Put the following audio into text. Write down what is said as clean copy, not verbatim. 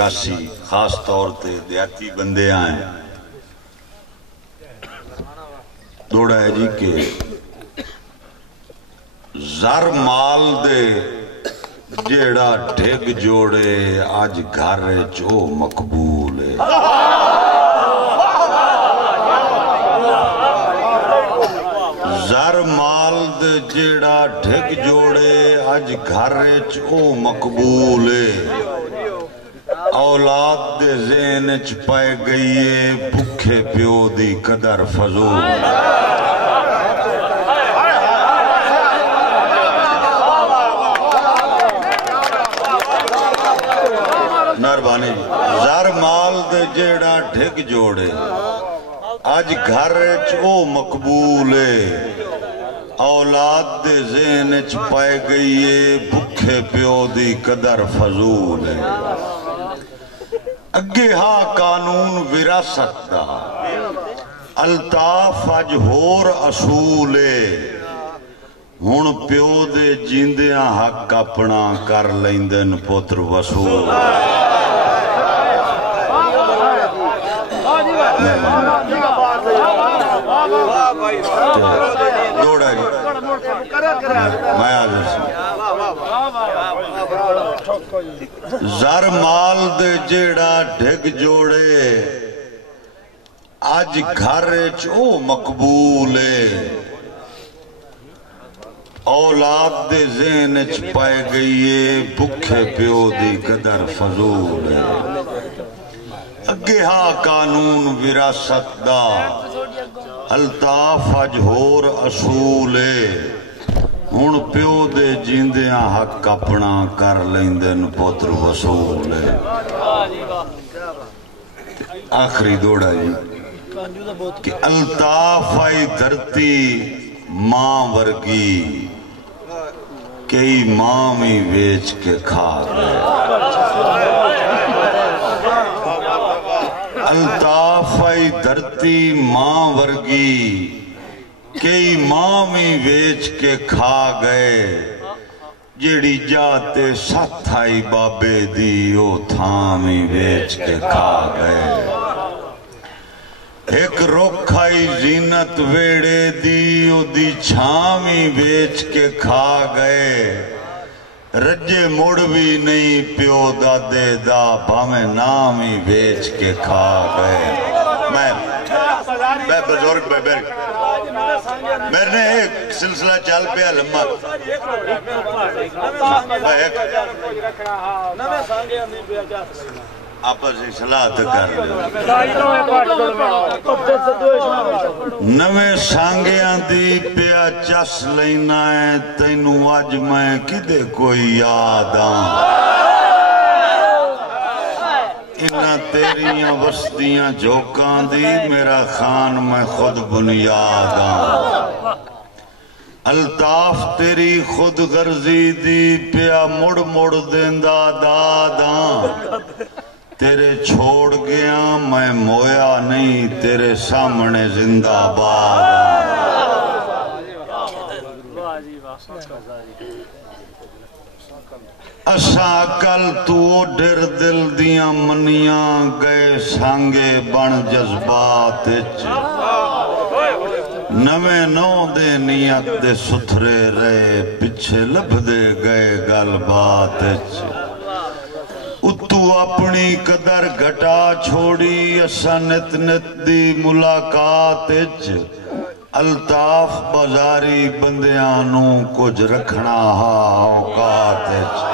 اکاسی خاص طور تے دیاتی بندے آئیں دوڑا ہے جی کہ زر مال دے جیڑا ڈھگ جوڑے آج گھر چو مقبول ہے زر مال دے جیڑا ڈھگ جوڑے آج گھر چو مقبول ہے اولاد دے ذہن چ پائے گئیے بکھے پیو دی قدر فضول نربانی زر مال دے جیڑا ڈھگ جوڑے آج گھر چو مقبول ہے اولاد دے ذہن چ پائے گئیے بکھے پیو دی قدر فضول ہے اگے ہاں قانون وراثت دا الطاف اج ہور اصول ہے ہن پیو دے جیندیاں حق اپنا کر لیندن پتر وصول دوڑا جی میں آدھر سے زر مال دے جیڑا ڈھگ جوڑے آج گھر چو مقبول ہے اولاد دے ذہن چ پائے گئیے بکھے پیو دی قدر فضول ہے اگے ہاں قانون وراثت دا الطاف اج ہور اصول ہے ہن پیو دے جیندیاں حق اپنا کر لیندن پتر وصول ہے آخری دوڑا جی کہ الطاف آئی دھرتی ماں ورگی کئی ماں میں ویچ کے کھا گئے الطاف آئی دھرتی ماں ورگی کئی ماں میں ویچ کے کھا گئے جیڑی جاتے ساتھ آئی بابے دی او تھاں میں ویچ کے کھا گئے ایک رکھ آئی زینت ویڑے دی او دی چھامی بیچ کے کھا گئے رجے مڑ بھی نہیں پیو دادے دا بھامے نامی بیچ کے کھا گئے میں بزرگ میں نے ایک سلسلہ چال پہ لمبا آپس ہی صلاح کر نوے سانگیاں دی پیا چس لینا ہے تینو آج میں کدے کوئی یاد آن انہا تیریاں وسطیاں جھوکاں دی میرا خان میں خود بنیاد آن الطاف تیری خود غرضی دی پیا مڑ مڑ دیندہ داداں تیرے چھوڑ گیا میں مویا نہیں تیرے سامنے زندہ باد اساں کل تو ڈر دل دیاں منیاں گئے سانگے بن جذبات نوے نو دے نیت دے ستھرے رہے پچھے لب دے گئے گل بات اتو اپنی قدر گھٹا چھوڑی اسا نت نت دی ملاقات الطاف بازاری بندیاں نوں کچھ رکھنا ہا اوقات